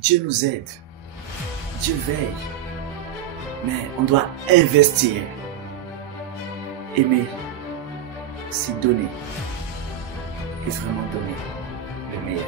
Dieu nous aide, Dieu veille, mais on doit investir. Aimer, c'est donner, et vraiment donner le meilleur.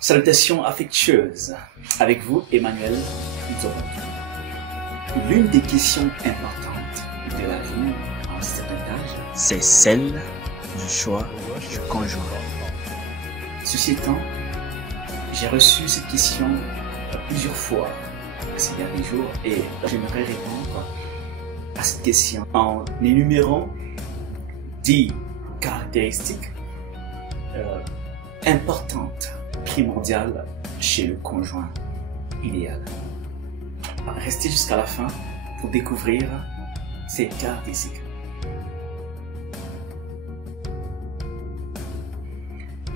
Salutations affectueuses. Avec vous, Emmanuel Nzobo. L'une des questions importantes de la vie en certain âge, c'est celle du choix du conjoint. Ceci étant, j'ai reçu cette question plusieurs fois ces derniers jours et j'aimerais répondre à cette question en énumérant 10 caractéristiques importantes, primordiales chez le conjoint idéal. Restez jusqu'à la fin pour découvrir ces caractéristiques.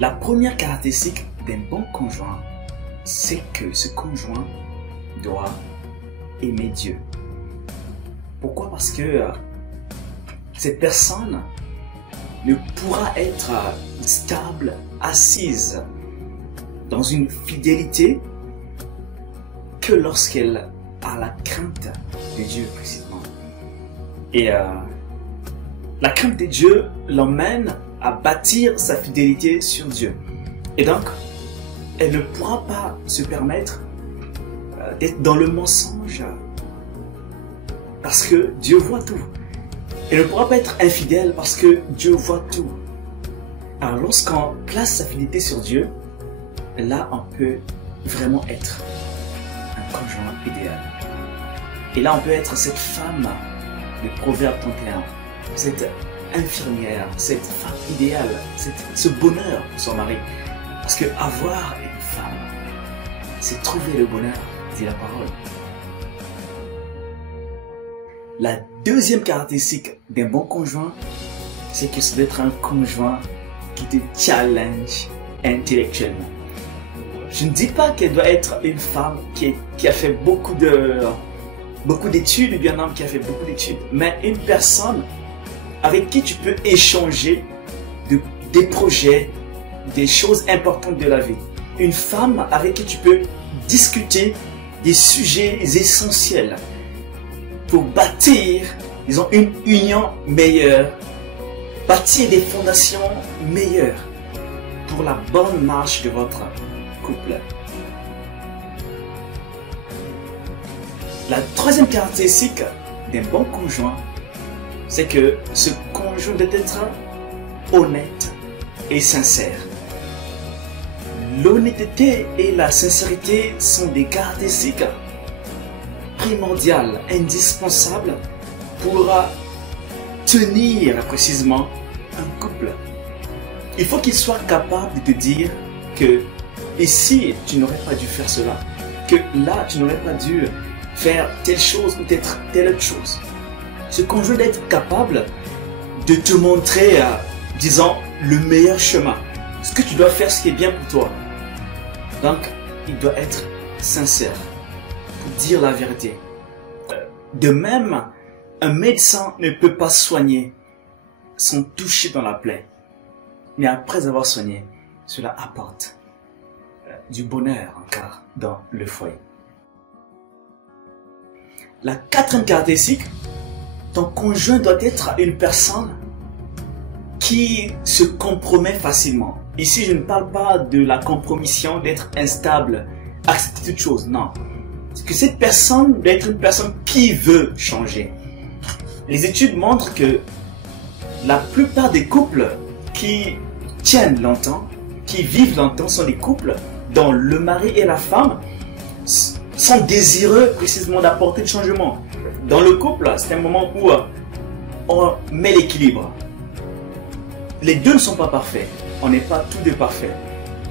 La première caractéristique d'un bon conjoint, c'est que ce conjoint doit aimer Dieu. Pourquoi? Parce que cette personne ne pourra être stable, assise dans une fidélité que lorsqu'elle a la crainte de Dieu précisément. Et la crainte de Dieu l'emmène à bâtir sa fidélité sur Dieu. Et donc, elle ne pourra pas se permettre d'être dans le mensonge parce que Dieu voit tout. Elle ne pourra pas être infidèle parce que Dieu voit tout. Alors lorsqu'on place sa fidélité sur Dieu, là on peut vraiment être un conjoint idéal. Et là on peut être cette femme de Proverbe 31, cette infirmière, cette femme idéale, ce bonheur pour son mari. Parce que avoir une femme, c'est trouver le bonheur, dit la parole. La deuxième caractéristique d'un bon conjoint, c'est que ça doit être un conjoint qui te challenge intellectuellement. Je ne dis pas qu'elle doit être une femme qui a fait beaucoup d'études, ou bien un homme qui a fait beaucoup d'études, mais une personne avec qui tu peux échanger des projets, des choses importantes de la vie. Une femme avec qui tu peux discuter des sujets essentiels pour bâtir, disons, une union meilleure, bâtir des fondations meilleures pour la bonne marche de votre couple. La troisième caractéristique d'un bon conjoint, c'est que ce conjoint doit être honnête et sincère. L'honnêteté et la sincérité sont des caractéristiques primordiales, indispensables pour tenir précisément un couple. Il faut qu'il soit capable de te dire que ici tu n'aurais pas dû faire cela, que là tu n'aurais pas dû faire telle chose ou peut-être telle autre chose. Ce conjoint doit être capable de te montrer, disons, le meilleur chemin, ce que tu dois faire, ce qui est bien pour toi. Donc, il doit être sincère pour dire la vérité. De même, un médecin ne peut pas soigner sans toucher dans la plaie. Mais après avoir soigné, cela apporte du bonheur encore dans le foyer. La quatrième caractéristique, ton conjoint doit être une personne qui se compromet facilement. Ici, je ne parle pas de la compromission, d'être instable, accepter toute chose, non. C'est que cette personne doit être une personne qui veut changer. Les études montrent que la plupart des couples qui tiennent longtemps, qui vivent longtemps, sont des couples dont le mari et la femme sont désireux précisément d'apporter le changement. Dans le couple, c'est un moment où on met l'équilibre. Les deux ne sont pas parfaits. On n'est pas tous deux parfaits.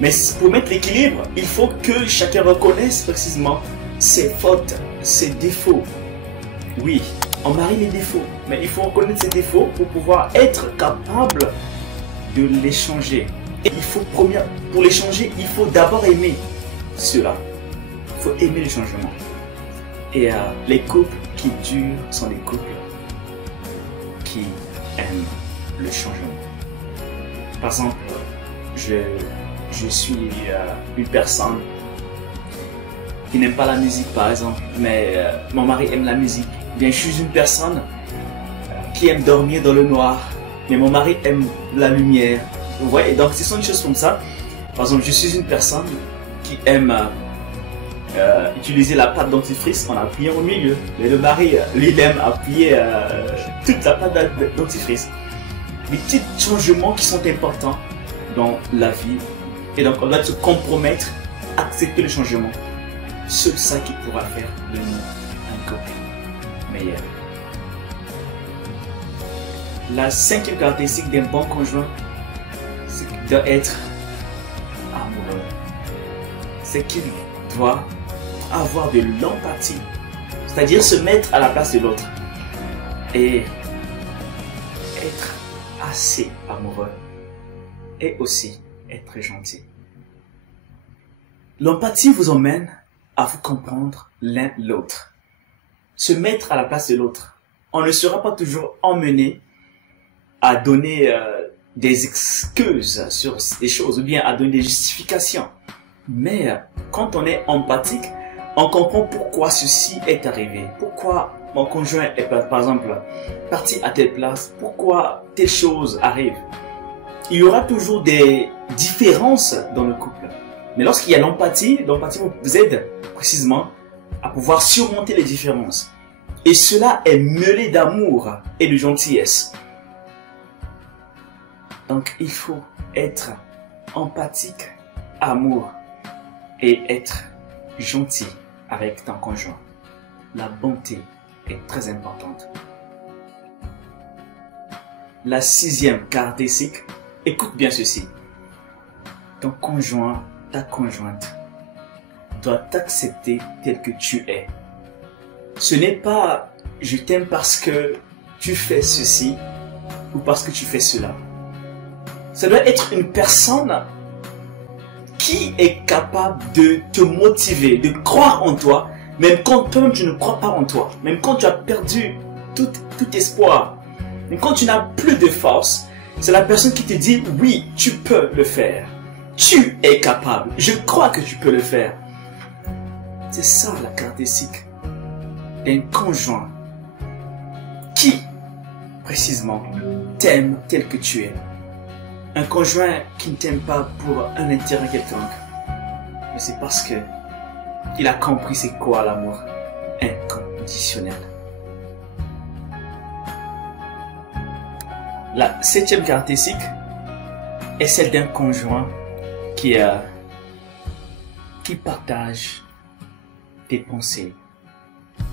Mais pour mettre l'équilibre, il faut que chacun reconnaisse précisément ses fautes, ses défauts. Oui, on marie les défauts, mais il faut reconnaître ses défauts pour pouvoir être capable de les changer. Et pour les changer, il faut d'abord aimer cela. Il faut aimer le changement. Et les couples qui durent sont des couples qui aiment le changement. Par exemple, je suis une personne qui n'aime pas la musique, par exemple, mais mon mari aime la musique. Bien, je suis une personne qui aime dormir dans le noir, mais mon mari aime la lumière. Vous voyez, donc ce sont des choses comme ça. Par exemple, je suis une personne qui aime utiliser la pâte dentifrice en appuyant au milieu. Mais le mari, lui, il aime appuyer toute la pâte dentifrice. Des petits changements qui sont importants dans la vie. Et donc, on doit se compromettre, accepter le changement. C'est ça qui pourra faire de nous un couple meilleur. La 5e caractéristique d'un bon conjoint, c'est qu'il doit être amoureux. C'est qu'il doit avoir de l'empathie, c'est-à-dire se mettre à la place de l'autre et être assez amoureux et aussi être gentil. L'empathie vous emmène à vous comprendre l'un l'autre, se mettre à la place de l'autre. On ne sera pas toujours emmené à donner des excuses sur des choses ou bien à donner des justifications. Mais quand on est empathique, on comprend pourquoi ceci est arrivé, pourquoi mon conjoint est par exemple parti à telle place, pourquoi telle chose arrive. Il y aura toujours des différences dans le couple. Mais lorsqu'il y a l'empathie vous aide précisément à pouvoir surmonter les différences. Et cela est mêlé d'amour et de gentillesse. Donc il faut être empathique, amour et être gentil avec ton conjoint. La bonté est très importante. La 6e caractéristique, écoute bien ceci. Ton conjoint, ta conjointe doit t'accepter tel que tu es. Ce n'est pas je t'aime parce que tu fais ceci ou parce que tu fais cela. Ça doit être une personne qui est capable de te motiver, de croire en toi, même quand toi-même tu ne crois pas en toi, même quand tu as perdu tout espoir, même quand tu n'as plus de force. C'est la personne qui te dit oui, tu peux le faire. Tu es capable. Je crois que tu peux le faire. C'est ça la caractéristique d'un conjoint qui, précisément, t'aime tel que tu es. Un conjoint qui ne t'aime pas pour un intérêt quelconque, mais c'est parce que il a compris c'est quoi l'amour inconditionnel. La 7e caractéristique est celle d'un conjoint qui partage tes pensées,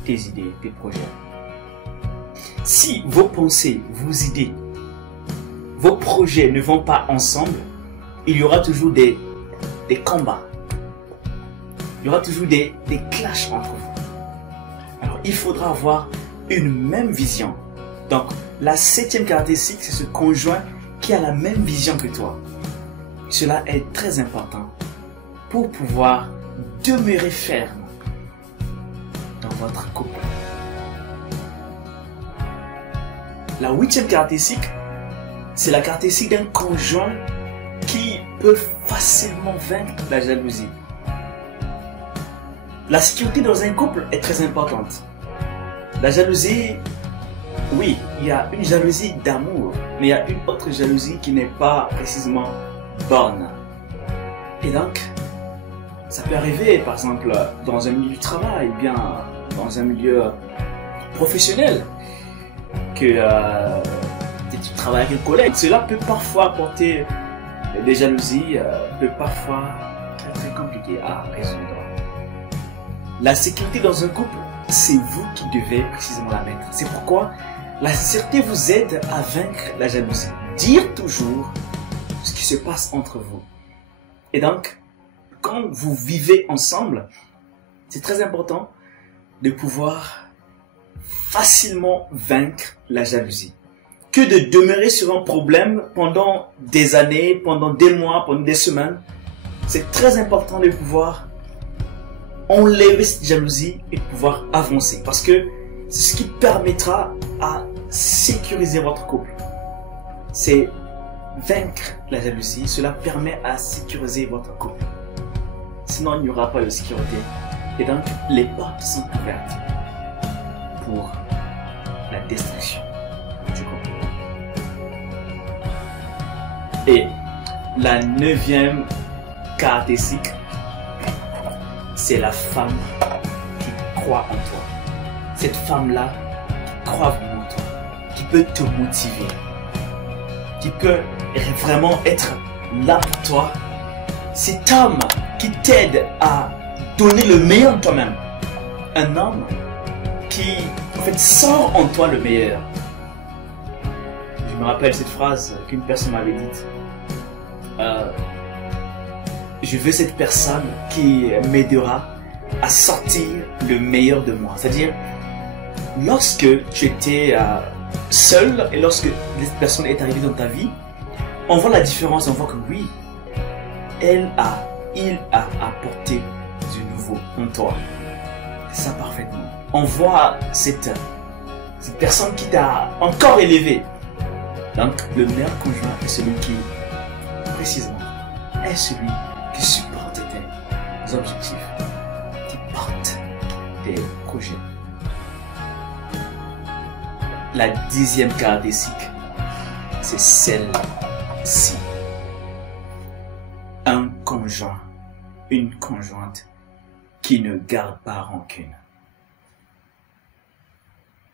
tes idées, tes projets. Si vos pensées, vos idées, vos projets ne vont pas ensemble, il y aura toujours des combats. Il y aura toujours des clashs entre vous. Alors, il faudra avoir une même vision. Donc, la 7e caractéristique, c'est ce conjoint qui a la même vision que toi. Cela est très important pour pouvoir demeurer ferme dans votre couple. La 8e caractéristique, c'est la caractéristique d'un conjoint qui peut facilement vaincre la jalousie. La sécurité dans un couple est très importante. La jalousie, oui, il y a une jalousie d'amour, mais il y a une autre jalousie qui n'est pas précisément bonne. Et donc, ça peut arriver, par exemple, dans un milieu du travail, bien dans un milieu professionnel, que tu travailles avec un collègue. Cela peut parfois apporter des jalousies, peut parfois être très compliqué à résoudre. La sécurité dans un couple, c'est vous qui devez précisément la mettre. C'est pourquoi la sincérité vous aide à vaincre la jalousie. Dire toujours ce qui se passe entre vous. Et donc, quand vous vivez ensemble, c'est très important de pouvoir facilement vaincre la jalousie. Que de demeurer sur un problème pendant des années, pendant des mois, pendant des semaines. C'est très important de pouvoir enlever cette jalousie et pouvoir avancer. Parce que c'est ce qui permettra à sécuriser votre couple. C'est vaincre la jalousie. Cela permet à sécuriser votre couple. Sinon, il n'y aura pas de sécurité. Et donc, les portes sont ouvertes pour la destruction du couple. Et la 9e caractéristique, c'est la femme qui croit en toi. Cette femme-là qui croit vraiment en toi, qui peut te motiver, qui peut vraiment être là pour toi. Cet homme qui t'aide à donner le meilleur de toi-même. Un homme qui, en fait, sort en toi le meilleur. Je me rappelle cette phrase qu'une personne m'avait dite. Je veux cette personne qui m'aidera à sortir le meilleur de moi. C'est-à-dire, lorsque tu étais seul et lorsque cette personne est arrivée dans ta vie, on voit la différence, on voit que oui, il a apporté du nouveau en toi. C'est ça parfaitement. On voit cette personne qui t'a encore élevé. Donc, le meilleur conjoint est celui qui, précisément, est celui qui supporte tes objectifs, qui porte tes projets. La 10e caractéristique, c'est celle-ci. Un conjoint, une conjointe qui ne garde pas rancune.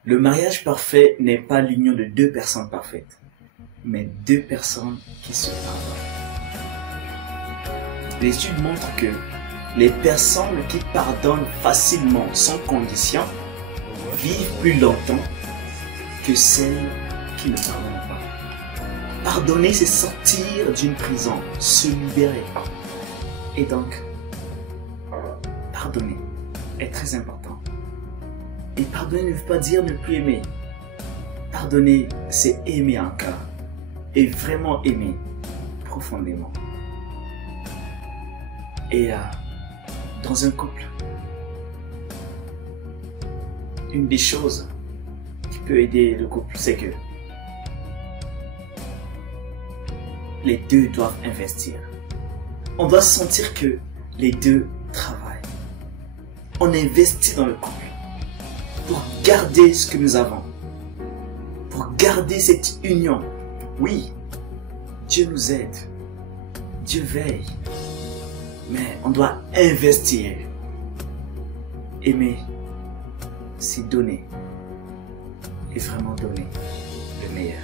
Le mariage parfait n'est pas l'union de 2 personnes parfaites, mais 2 personnes qui se pardonnent. L'étude montre que les personnes qui pardonnent facilement sans condition vivent plus longtemps que celles qui ne pardonnent pas. Pardonner, c'est sortir d'une prison, se libérer. Et donc, pardonner est très important. Et pardonner ne veut pas dire ne plus aimer. Pardonner, c'est aimer encore. Et vraiment aimer profondément. Et dans un couple, une des choses qui peut aider le couple, c'est que les deux doivent investir. On doit sentir que les deux travaillent. On investit dans le couple pour garder ce que nous avons, pour garder cette union. Oui, Dieu nous aide, Dieu veille, mais on doit investir. Aimer, c'est donner, et vraiment donner le meilleur.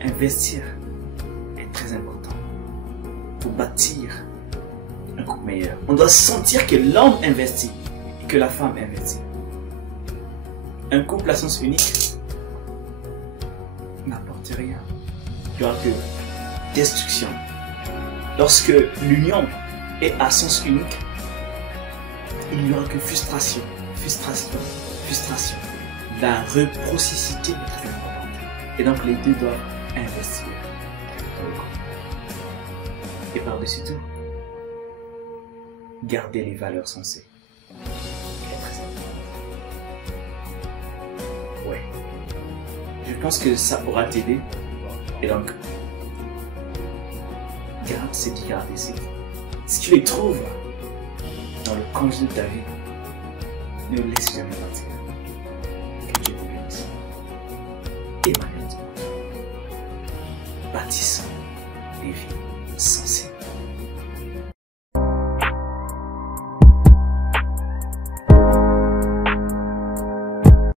Investir est très important pour bâtir un couple meilleur. On doit sentir que l'homme investit et que la femme investit. Un couple à sens unique n'apporte rien. Il n'y aura que destruction. Lorsque l'union est à sens unique, il n'y aura que frustration, frustration, frustration. La réciprocité est très importante. Et donc les deux doivent investir. Et par-dessus tout, garder les valeurs sensées. Ouais. Je pense que ça pourra t'aider. Et donc, garde ces 10 caractéristiques. Si tu les trouves dans le congé de ta vie, ne le laisse jamais partir. Que Dieu te bénisse. Emmanuel, bâtissons des vies sensées.